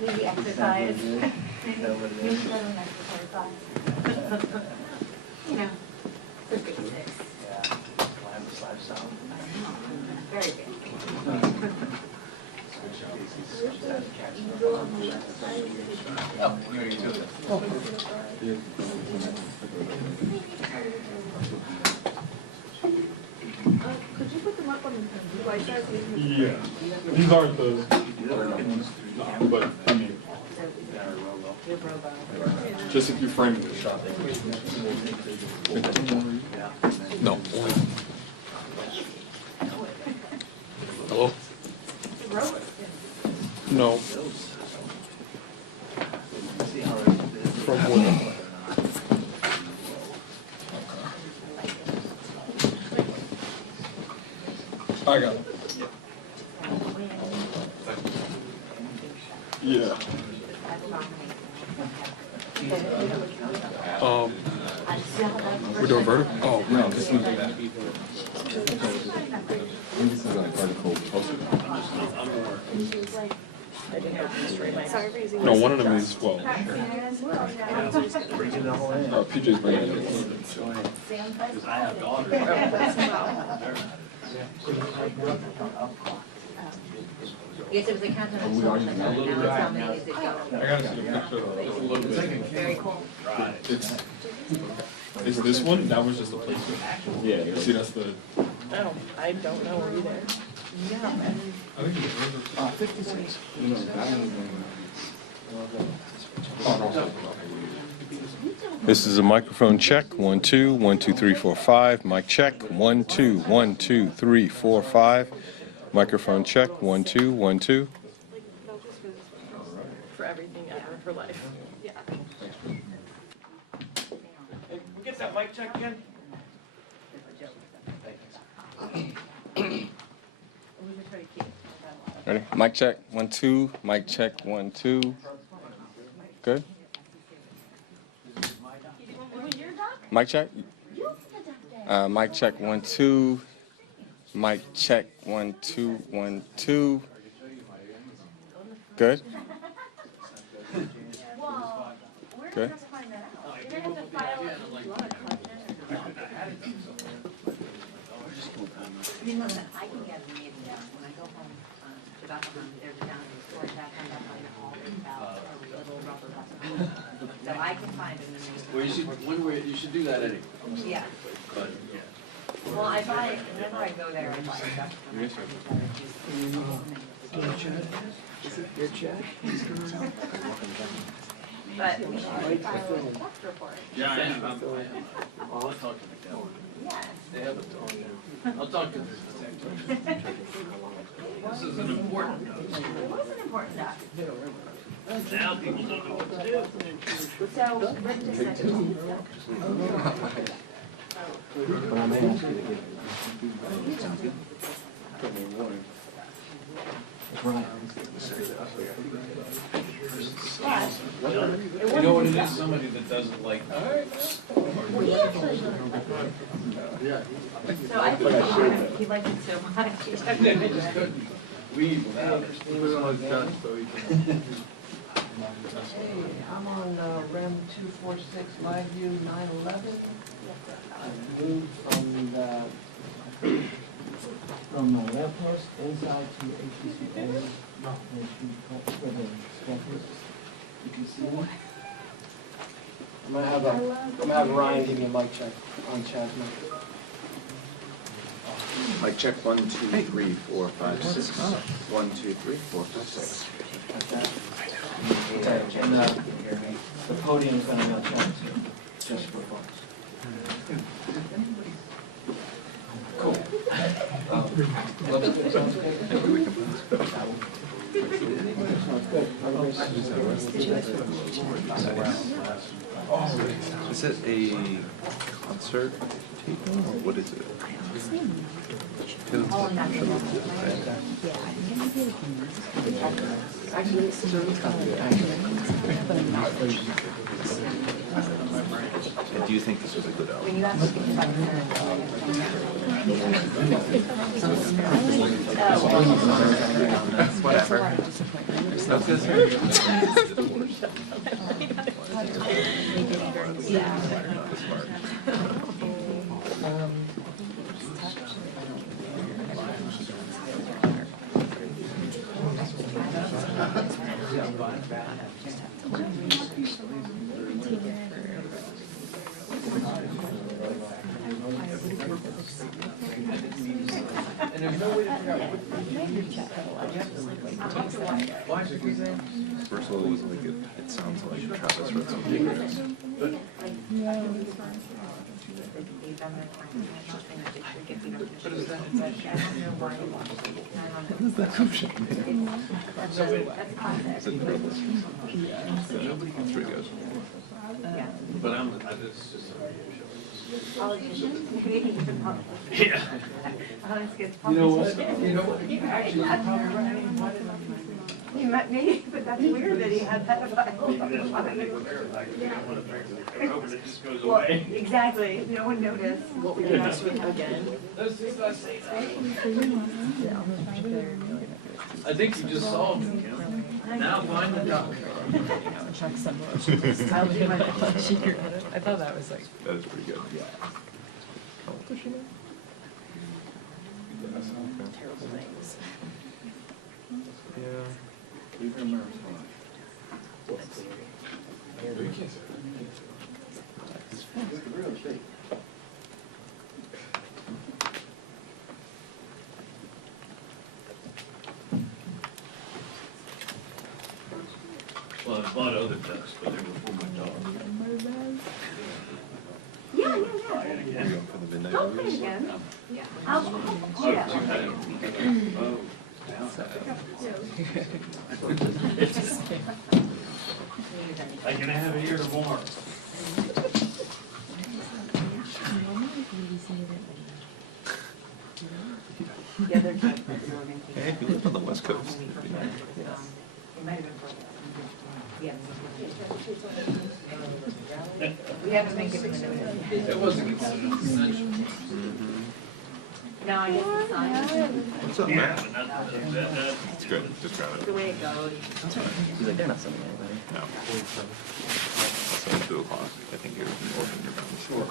Maybe exercise. Maybe an exercise class. You know, the basics. Yeah, glamorous lifestyle. Very big. Oh, you already took it. Could you put them up on the white side? Yeah. These aren't the, but I mean, just if you frame the shot. No. Hello? No. From where? I got it. Yeah. We're doing vertical? Oh, no, just leave that. This is like vertical poster. No, one of them is, well, PJ's bringing it. I have daughters. Yes, it was a countdown of songs, and now it's how many is it I going? gotta see a picture of it. Very cool. It's this one, that was just a placeholder. Yeah. See, that's the. I don't know either. I think it's 56. No, that one's This is a microphone check. 1 2 1 2 3 4 5. Mic check. 1 2 1 2 3 4 5. Microphone check. 1 2 1 2. For everything ever for life. Yeah. Hey, we get that mic check again? Ready? Mic check. 1 2. Mic check. 1 2. Good. Mic check. Mic check. 1 2. Mic check. 1 2 1 2. Good. Good. You know that I can get amazing when I go home to Bethlehem, there's down in the store that comes up on all about a little rubber bus. So I can find an amazing. Well, you should do that anyway. Yeah. But, Well, I buy, whenever I go there, I buy stuff. Is it your check? But we should file a tax report. yeah, I am. I'll talk to the Yes. They have a I'll talk to the detective. This is an important notice. It was an important doc. Now people don't know what to do. So, Rick just said to me, But I may ask you to give. Put me in warning. Right. You know what it is? Somebody that doesn't like. we actually, Yeah. so I think he liked it so much. He took I it. just couldn't read without it. Hey, I'm on RAM 246 Live View 911. I moved from the lamppost inside to HCCA. Where the stuff is. You can see me. I'm gonna have Ryan give me a mic check on Chad's mic. Mic check 1 2 3 4 5 6. 1 2 3 4 5 6. And the podium's gonna be on Chad's too, just for fun. Cool. Is it a concert taping or what is it? All natural. Do you think this was a good album? When you ask me about Whatever. And there's no way to figure out First of all, it was like it sounds like Travis wrote some lyrics. What is that option? Is it Brothers? That's pretty good. But it's just a radio show. Politicians. Yeah. You know what? Actually, you're probably right. He met me, but that's weird that he had that about. It just goes Well, away. exactly, no one noticed. What we did last week again. Let's just not say that. I think you just solved it, Kim. Now find the duck. I'll do my best. I thought that was like. That is pretty good. Yeah. Terrible things. Well, I bought other ducks, but they were for my dog. Yeah. For the midnight Don't play movies. again. Yeah. I can have it here tomorrow. The other duck that we were making. Hey, if you live on the West Coast. It might have been broken. Yeah. We haven't been given the notice. It wasn't considered essential. No, I guess it's not. What's up, Yeah, man? but that, It's good. Just grab It's it. the way it goes. He's like, they're not sending anybody. No. Also, at 2 o'clock. I think you're open your ground. Sure.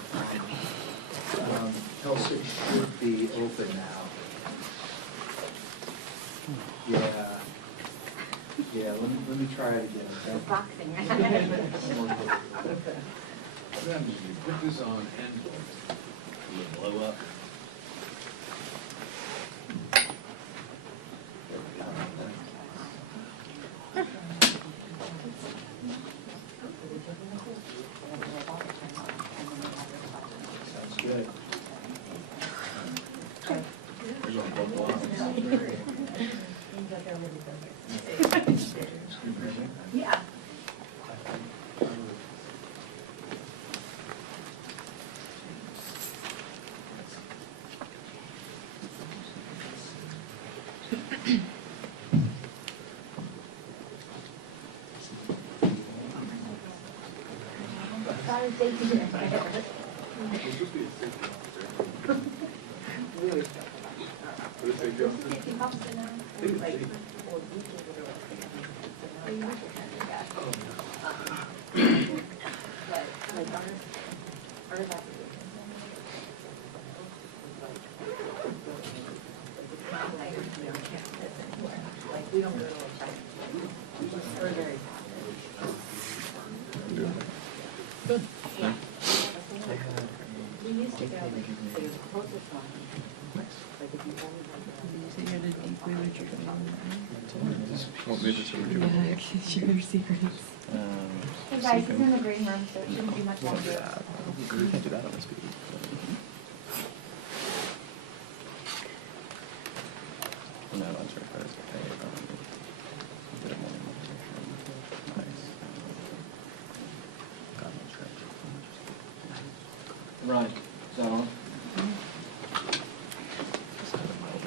Elsa should be open now. Yeah, let me try it again, It's okay? boxing. then you put this on and it'll blow up. Sounds good. Yeah. Sorry, safety. We don't really check. We're very Good. Yeah. We used to go, like, the closest one. Like, if you only had You had a deep way with your What made this original? sugar secrets. Hey guys, it's in the green room, so it shouldn't be much longer. You can't do that on this speed. No, I'm sorry. Did it morning motivation. Nice. Got no trip. Right, is that on? Just had a mild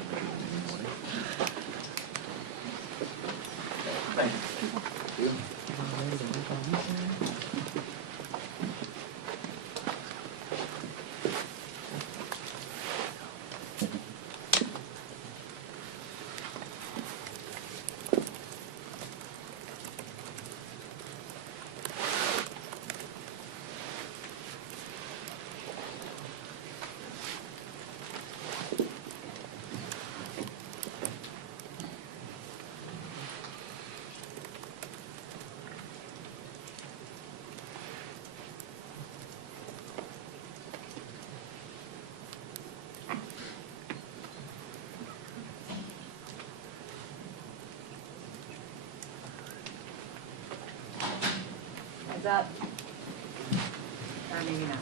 Hands up. Or maybe not. Hands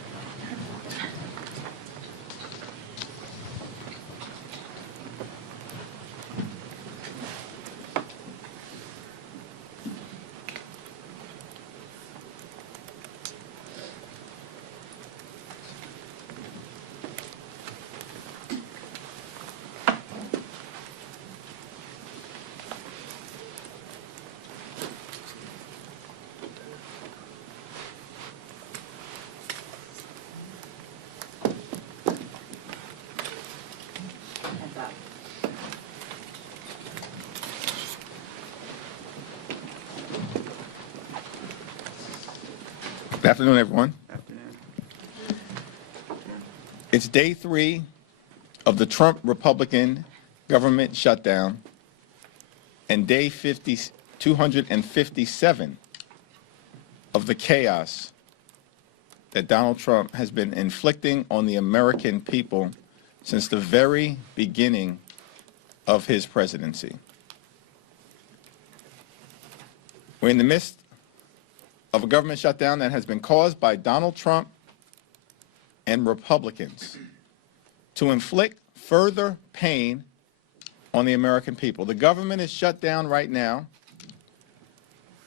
up. Good afternoon, everyone. Afternoon. It's day 3 of the Trump Republican government shutdown and day 257 of the chaos that Donald Trump has been inflicting on the American people since the very beginning of his presidency. We're in the midst of a government shutdown that has been caused by Donald Trump and Republicans to inflict further pain on the American people. The government is shut down right now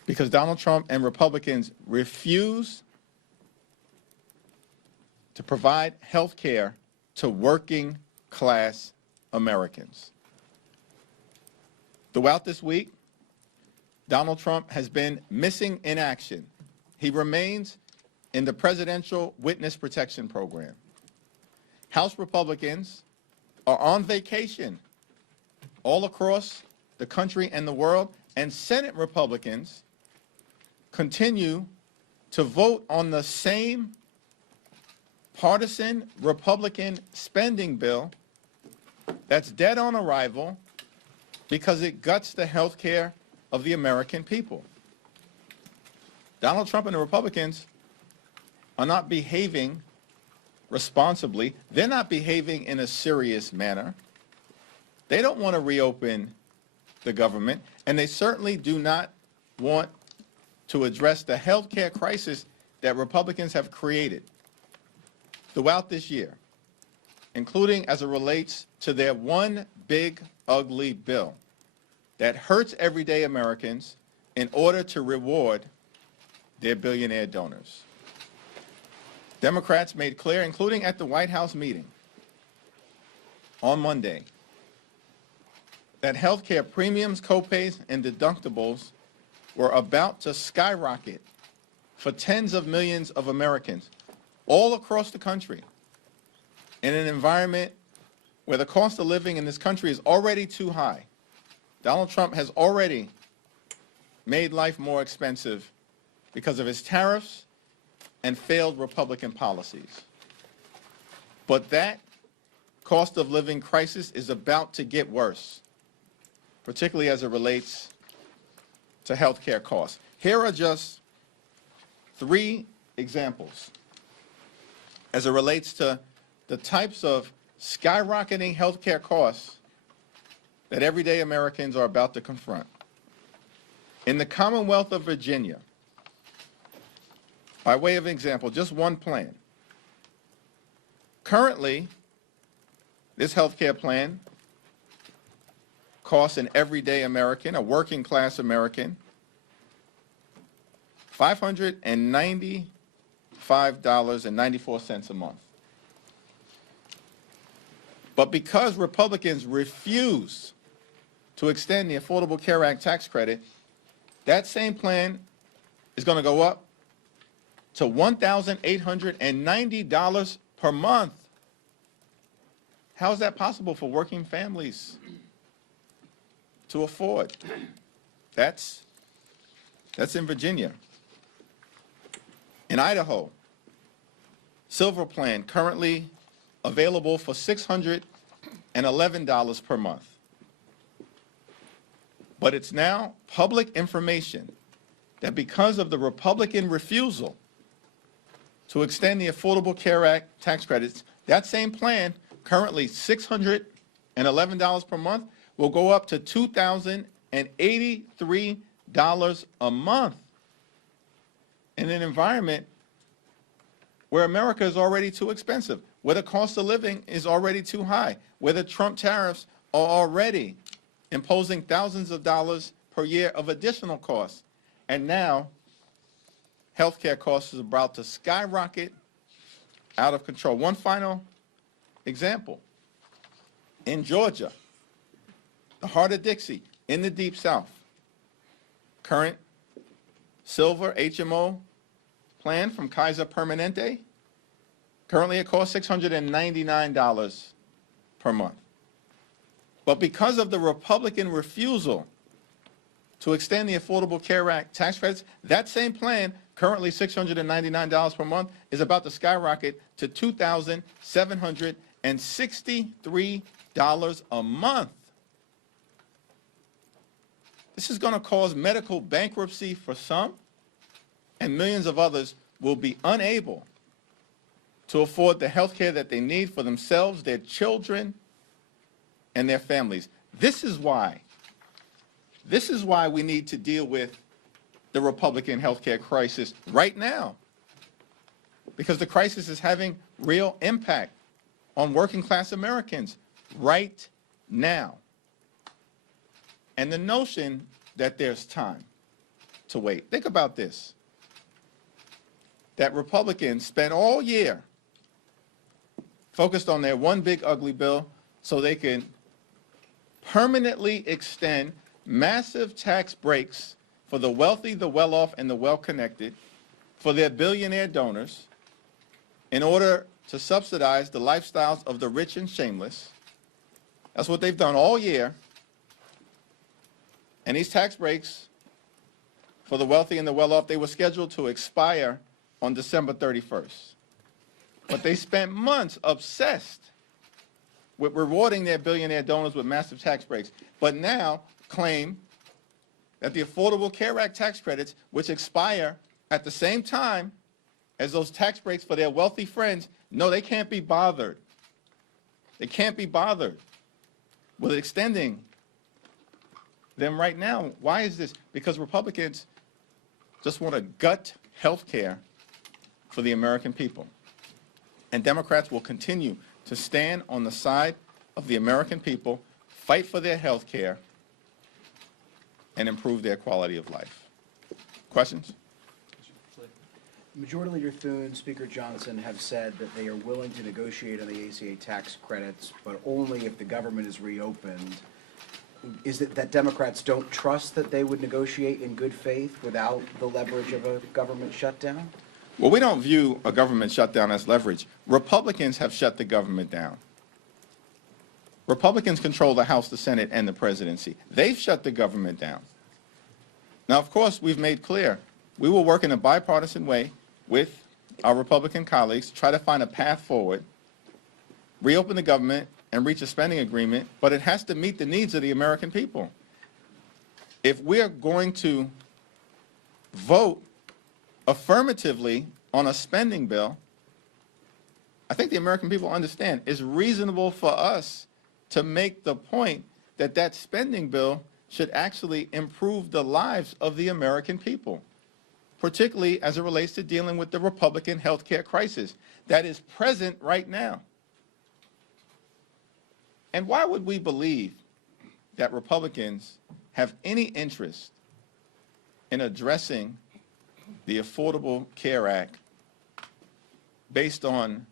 because Donald Trump and Republicans refuse to provide health care to working class Americans. Throughout this week, Donald Trump has been missing in action. He remains in the Presidential Witness Protection Program. House Republicans are on vacation all across the country and the world, and Senate Republicans continue to vote on the same partisan Republican spending bill that's dead on arrival because it guts the health care of the American people. Donald Trump and the Republicans are not behaving responsibly. They're not behaving in a serious manner. They don't want to reopen the government, and they certainly do not want to address the health care crisis that Republicans have created throughout this year, including as it relates to their one big, ugly bill that hurts everyday Americans in order to reward their billionaire donors. Democrats made clear, including at the White House meeting on Monday, that health care premiums, copays, and deductibles were about to skyrocket for tens of millions of Americans all across the country in an environment where the cost of living in this country is already too high. Donald Trump has already made life more expensive because of his tariffs and failed Republican policies. But that cost of living crisis is about to get worse, particularly as it relates to health care costs. Here are just 3 examples as it relates to the types of skyrocketing health care costs that everyday Americans are about to confront. In the Commonwealth of Virginia, by way of example, just one plan. Currently, this health care plan costs an everyday American, a working class American, $595.94 a month. But because Republicans refuse to extend the Affordable Care Act tax credit, that same plan is going to go up to $1,890 per month. How is that possible for working families to afford? That's in Virginia. In Idaho, Silver Plan currently available for $611 per month. But it's now public information that because of the Republican refusal to extend the Affordable Care Act tax credits, that same plan, currently $611 per month, will go up to $2,083 a month. in an environment where America is already too expensive, where the cost of living is already too high, where the Trump tariffs are already imposing thousands of dollars per year of additional costs. And now, healthcare costs is about to skyrocket out of control. One final example. In Georgia, the heart of Dixie, in the Deep South, current silver HMO plan from Kaiser Permanente, currently it costs $699 per month. But because of the Republican refusal to extend the Affordable Care Act tax credits, that same plan, currently $699 per month, is about to skyrocket to $2,763 a month. This is going to cause medical bankruptcy for some, and millions of others will be unable to afford the health care that they need for themselves, their children, and their families. This is why we need to deal with the Republican health care crisis right now, because the crisis is having real impact on working class Americans right now. And the notion that there's time to wait. Think about this, that Republicans spent all year focused on their one big ugly bill so they can permanently extend massive tax breaks for the wealthy, the well-off, and the well-connected, for their billionaire donors, in order to subsidize the lifestyles of the rich and shameless. That's what they've done all year. And these tax breaks for the wealthy and the well-off, they were scheduled to expire on December 31st. But they spent months obsessed with rewarding their billionaire donors with massive tax breaks, but now claim that the Affordable Care Act tax credits, which expire at the same time as those tax breaks for their wealthy friends, no, they can't be bothered. They can't be bothered with extending them right now. Why is this? Because Republicans just want to gut health care for the American people. And Democrats will continue to stand on the side of the American people, fight for their health care, and improve their quality of life. Questions? Majority Leader Thune, Speaker Johnson have said that they are willing to negotiate on the ACA tax credits, but only if the government is reopened. Is it that Democrats don't trust that they would negotiate in good faith without the leverage of a government shutdown? Well, we don't view a government shutdown as leverage. Republicans have shut the government down. Republicans control the House, the Senate, and the presidency. They've shut the government down. Now, of course, we've made clear we will work in a bipartisan way with our Republican colleagues, try to find a path forward, reopen the government, and reach a spending agreement, but it has to meet the needs of the American people. If we're going to vote affirmatively on a spending bill, I think the American people understand it's reasonable for us to make the point that that spending bill should actually improve the lives of the American people, particularly as it relates to dealing with the Republican health care crisis that is present right now. And why would we believe that Republicans have any interest in addressing the Affordable Care Act based on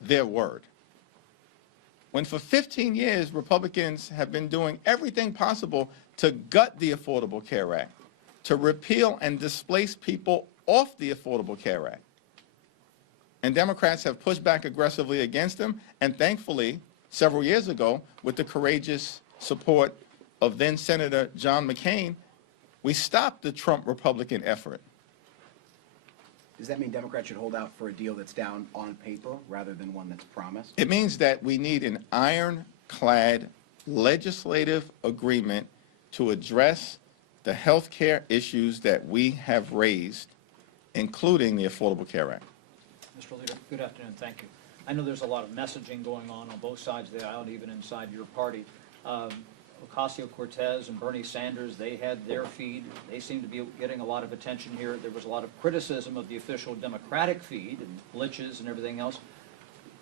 their word, when for 15 years Republicans have been doing everything possible to gut the Affordable Care Act, to repeal and displace people off the Affordable Care Act? And Democrats have pushed back aggressively against them, and thankfully, several years ago, with the courageous support of then Senator John McCain, we stopped the Trump Republican effort. Does that mean Democrats should hold out for a deal that's down on paper rather than one that's promised? It means that we need an ironclad legislative agreement to address the health care issues that we have raised, including the Affordable Care Act. Mr. Leader, good afternoon. Thank you. I know there's a lot of messaging going on both sides of the aisle, and even inside your party. Ocasio-Cortez and Bernie Sanders, they had their feed. They seem to be getting a lot of attention here. There was a lot of criticism of the official Democratic feed and glitches and everything else.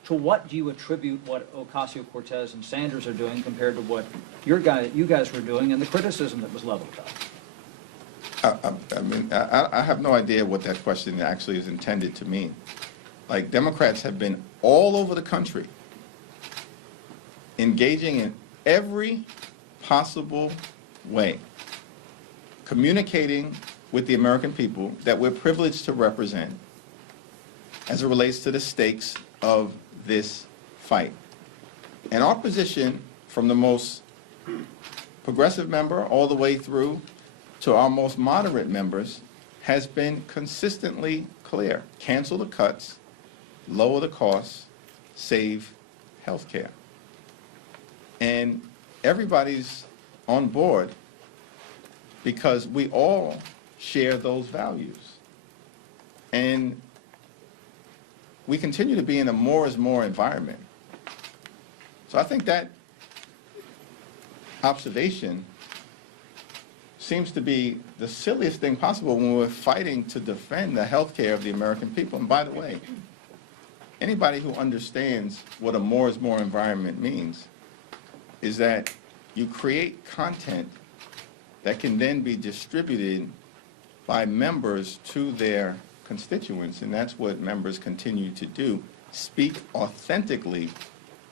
To what do you attribute what Ocasio-Cortez and Sanders are doing compared to what you guys were doing and the criticism that was leveled up? I have no idea what that question actually is intended to mean. Like, Democrats have been all over the country engaging in every possible way, communicating with the American people that we're privileged to represent as it relates to the stakes of this fight. And our position, from the most progressive member all the way through to our most moderate members, has been consistently clear. Cancel the cuts, lower the costs, save health care. And everybody's on board because we all share those values. And we continue to be in a more is more environment. So I think that observation seems to be the silliest thing possible when we're fighting to defend the health care of the American people. And by the way, anybody who understands what a more is more environment means is that you create content that can then be distributed by members to their constituents, and that's what members continue to do, speak authentically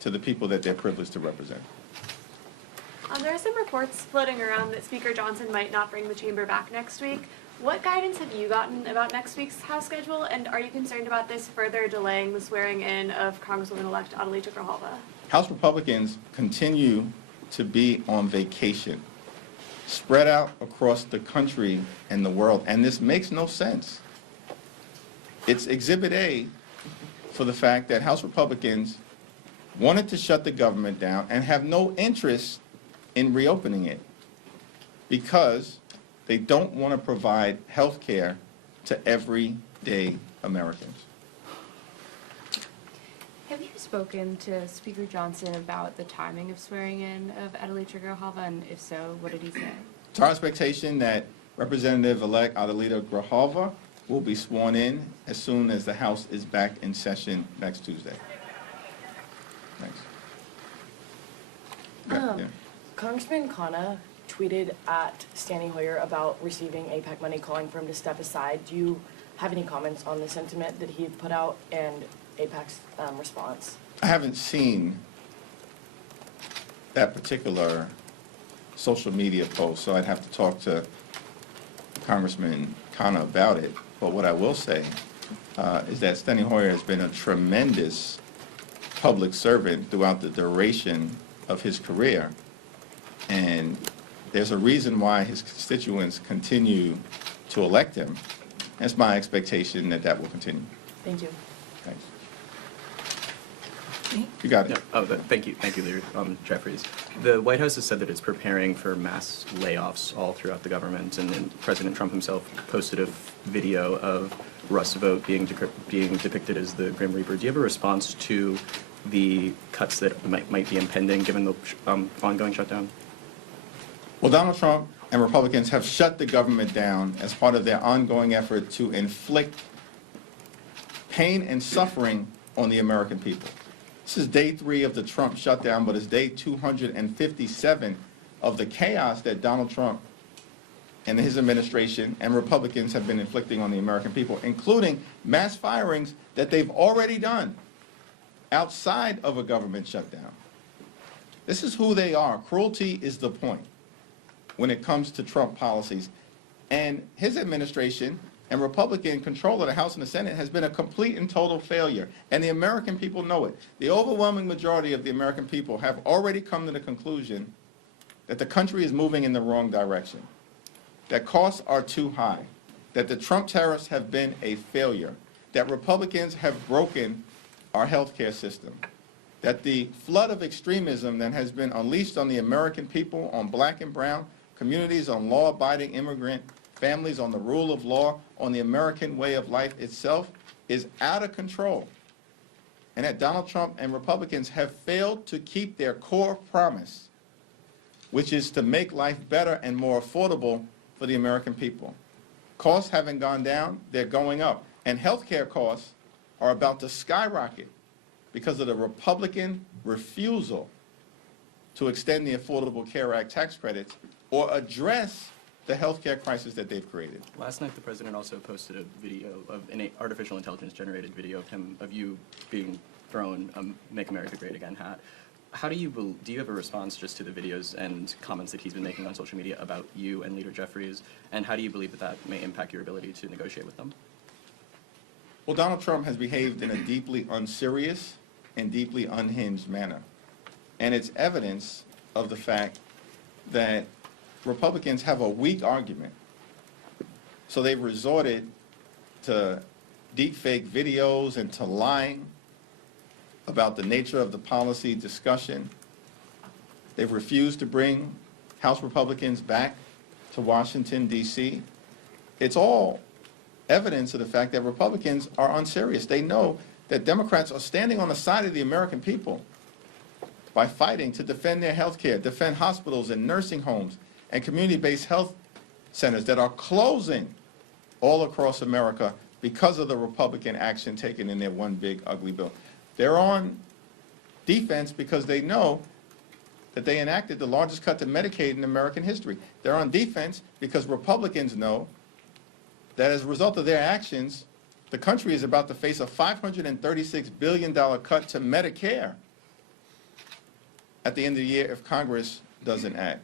to the people that they're privileged to represent. There are some reports floating around that Speaker Johnson might not bring the chamber back next week. What guidance have you gotten about next week's House schedule, and are you concerned about this further delaying the swearing-in of Congresswoman-elect Adalita Grijalva? House Republicans continue to be on vacation, spread out across the country and the world, and this makes no sense. It's Exhibit A for the fact that House Republicans wanted to shut the government down and have no interest in reopening it because they don't want to provide health care to everyday Americans. Have you spoken to Speaker Johnson about the timing of swearing in of Adalita Grijalva, and if so, what did he say? It's our expectation that Representative-elect Adalita Grijalva will be sworn in as soon as the House is back in session next Tuesday. Thanks. Yeah. Congressman Khanna tweeted at Steny Hoyer about receiving AIPAC money, calling for him to step aside. Do you have any comments on the sentiment that he had put out and AIPAC's response? I haven't seen that particular social media post, so I'd have to talk to Congressman Khanna about it. But what I will say is that Steny Hoyer has been a tremendous public servant throughout the duration of his career. And there's a reason why his constituents continue to elect him. It's my expectation that that will continue. Thank you. Thanks. You got it. Yeah. Thank you, Leader Jeffries. The White House has said that it's preparing for mass layoffs all throughout the government, and then President Trump himself posted a video of Rust vote being depicted as the Grim Reaper. Do you have a response to the cuts that might be impending given the ongoing shutdown? Well, Donald Trump and Republicans have shut the government down as part of their ongoing effort to inflict pain and suffering on the American people. This is day 3 of the Trump shutdown, but it's day 257 of the chaos that Donald Trump and his administration and Republicans have been inflicting on the American people, including mass firings that they've already done outside of a government shutdown. This is who they are. Cruelty is the point when it comes to Trump policies. And his administration and Republican control of the House and the Senate has been a complete and total failure. And the American people know it. The overwhelming majority of the American people have already come to the conclusion that the country is moving in the wrong direction, that costs are too high, that the Trump tariffs have been a failure, that Republicans have broken our health care system, that the flood of extremism that has been unleashed on the American people, on black and brown communities, on law-abiding immigrant families, on the rule of law, on the American way of life itself, is out of control. And that Donald Trump and Republicans have failed to keep their core promise which is to make life better and more affordable for the American people. Costs haven't gone down, they're going up. And healthcare costs are about to skyrocket because of the Republican refusal to extend the Affordable Care Act tax credits or address the healthcare crisis that they've created. Last night, the president also posted a video of an artificial intelligence generated video of you being thrown a Make America Great Again hat. How do you have a response just to the videos and comments that he's been making on social media about you and Leader Jeffries, and how do you believe that that may impact your ability to negotiate with them? Well, Donald Trump has behaved in a deeply unserious and deeply unhinged manner. And it's evidence of the fact that Republicans have a weak argument. So they've resorted to deepfake videos and to lying about the nature of the policy discussion. They've refused to bring House Republicans back to Washington, D.C. It's all evidence of the fact that Republicans are unserious. They know that Democrats are standing on the side of the American people by fighting to defend their health care, defend hospitals and nursing homes and community-based health centers that are closing all across America because of the Republican action taken in their one big ugly bill. They're on defense because they know that they enacted the largest cut to Medicaid in American history. They're on defense because Republicans know that as a result of their actions, the country is about to face a $536 billion cut to Medicare at the end of the year if Congress doesn't act.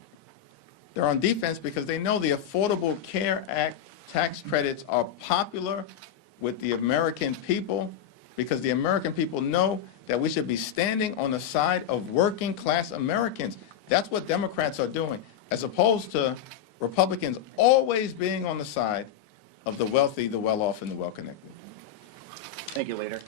They're on defense because they know the Affordable Care Act tax credits are popular with the American people, because the American people know that we should be standing on the side of working class Americans. That's what Democrats are doing, as opposed to Republicans always being on the side of the wealthy, the well-off, and the well-connected. Thank you, Leader.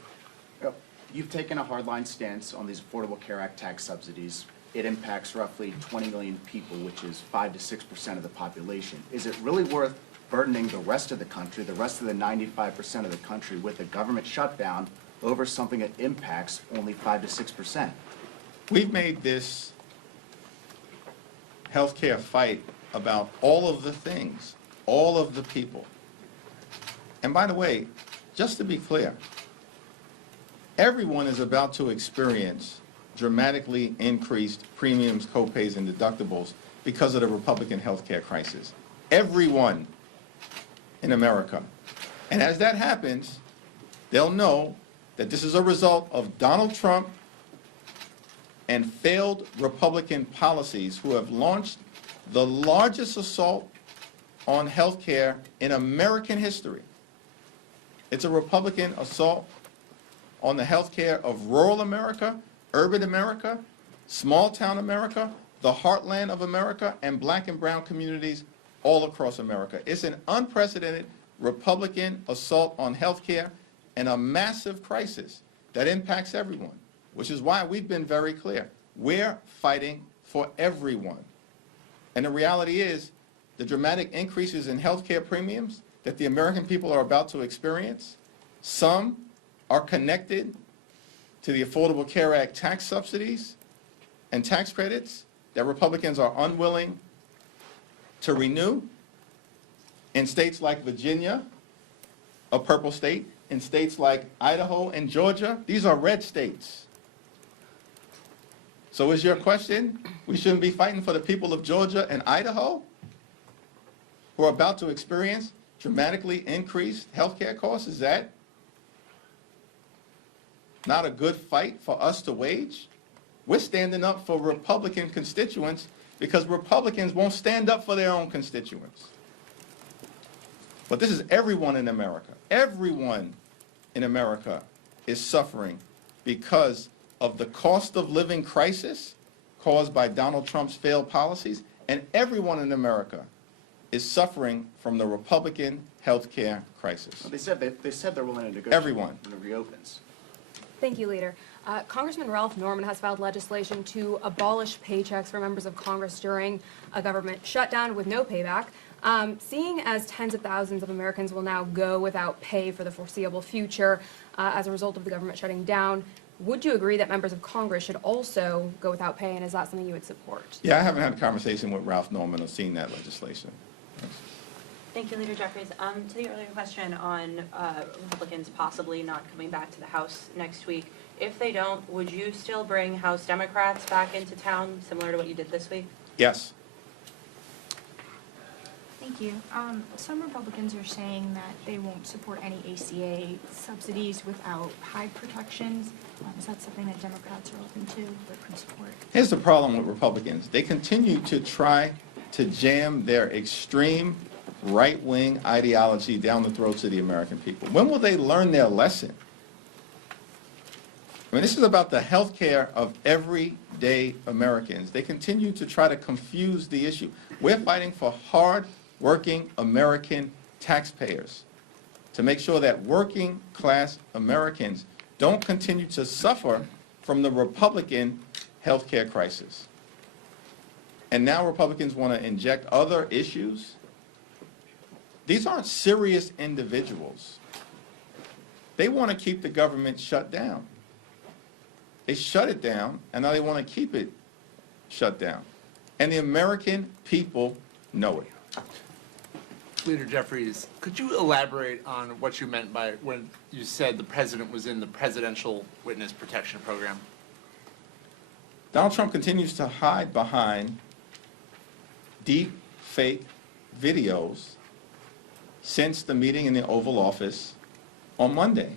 You've taken a hardline stance on these Affordable Care Act tax subsidies. It impacts roughly 20 million people, which is 5 to 6% of the population. Is it really worth burdening the rest of the country, the rest of the 95% of the country, with a government shutdown over something that impacts only 5 to 6%? We've made this healthcare fight about all of the things, all of the people. And by the way, just to be clear, everyone is about to experience dramatically increased premiums, copays, and deductibles because of the Republican healthcare crisis. Everyone in America. And as that happens, they'll know that this is a result of Donald Trump and failed Republican policies who have launched the largest assault on health care in American history. It's a Republican assault on the health care of rural America, urban America, small town America, the heartland of America, and black and brown communities all across America. It's an unprecedented Republican assault on health care and a massive crisis that impacts everyone, which is why we've been very clear. We're fighting for everyone. And the reality is, the dramatic increases in health care premiums that the American people are about to experience, some are connected to the Affordable Care Act tax subsidies and tax credits that Republicans are unwilling to renew in states like Virginia, a purple state, in states like Idaho and Georgia. These are red states. So is your question, we shouldn't be fighting for the people of Georgia and Idaho who are about to experience dramatically increased health care costs? Is that not a good fight for us to wage? We're standing up for Republican constituents because Republicans won't stand up for their own constituents. But this is everyone in America. Everyone in America is suffering because of the cost of living crisis caused by Donald Trump's failed policies, and everyone in America is suffering from the Republican health care crisis. Well, they said they're willing to negotiate Everyone. when it reopens. Thank you, Leader. Congressman Ralph Norman has filed legislation to abolish paychecks for members of Congress during a government shutdown with no payback. Seeing as tens of thousands of Americans will now go without pay for the foreseeable future as a result of the government shutting down, would you agree that members of Congress should also go without pay, and is that something you would support? Yeah, I haven't had a conversation with Ralph Norman or seen that legislation. Thank you, Leader Jeffries. To the earlier question on Republicans possibly not coming back to the House next week, if they don't, would you still bring House Democrats back into town, similar to what you did this week? Yes. Thank you. Some Republicans are saying that they won't support any ACA subsidies without high protections. Is that something that Democrats are open to or could support? Here's the problem with Republicans. They continue to try to jam their extreme right-wing ideology down the throats of the American people. When will they learn their lesson? I mean, this is about the health care of everyday Americans. They continue to try to confuse the issue. We're fighting for hard-working American taxpayers to make sure that working-class Americans don't continue to suffer from the Republican health care crisis. And now Republicans want to inject other issues. These aren't serious individuals. They want to keep the government shut down. They shut it down, and now they want to keep it shut down. And the American people know it. Leader Jeffries, could you elaborate on what you meant by when you said the president was in the Presidential Witness Protection Program? Donald Trump continues to hide behind deep fake videos since the meeting in the Oval Office on Monday.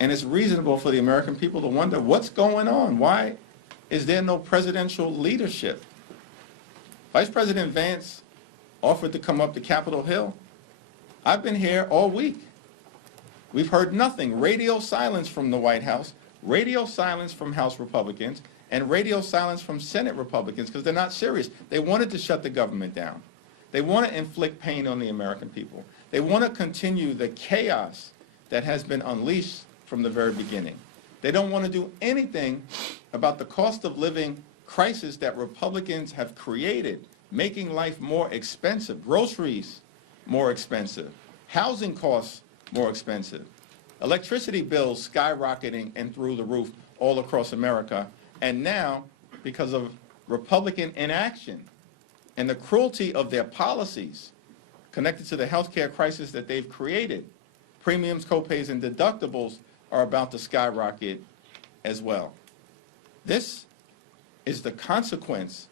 And it's reasonable for the American people to wonder what's going on. Why is there no presidential leadership? Vice President Vance offered to come up to Capitol Hill. I've been here all week. We've heard nothing. Radio silence from the White House, radio silence from House Republicans, and radio silence from Senate Republicans because they're not serious. They wanted to shut the government down. They want to inflict pain on the American people. They want to continue the chaos that has been unleashed from the very beginning. They don't want to do anything about the cost of living crisis that Republicans have created, making life more expensive, groceries more expensive, housing costs more expensive, electricity bills skyrocketing and through the roof all across America. And now, because of Republican inaction and the cruelty of their policies connected to the health care crisis that they've created, premiums, copays, and deductibles are about to skyrocket as well. This is the consequence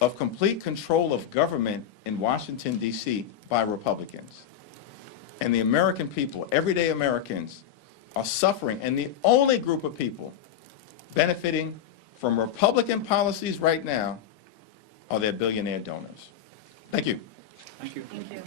of complete control of government in Washington, D.C. by Republicans. And the American people, everyday Americans, are suffering, and the only group of people benefiting from Republican policies right now are their billionaire donors. Thank you. Thank you. Thank you.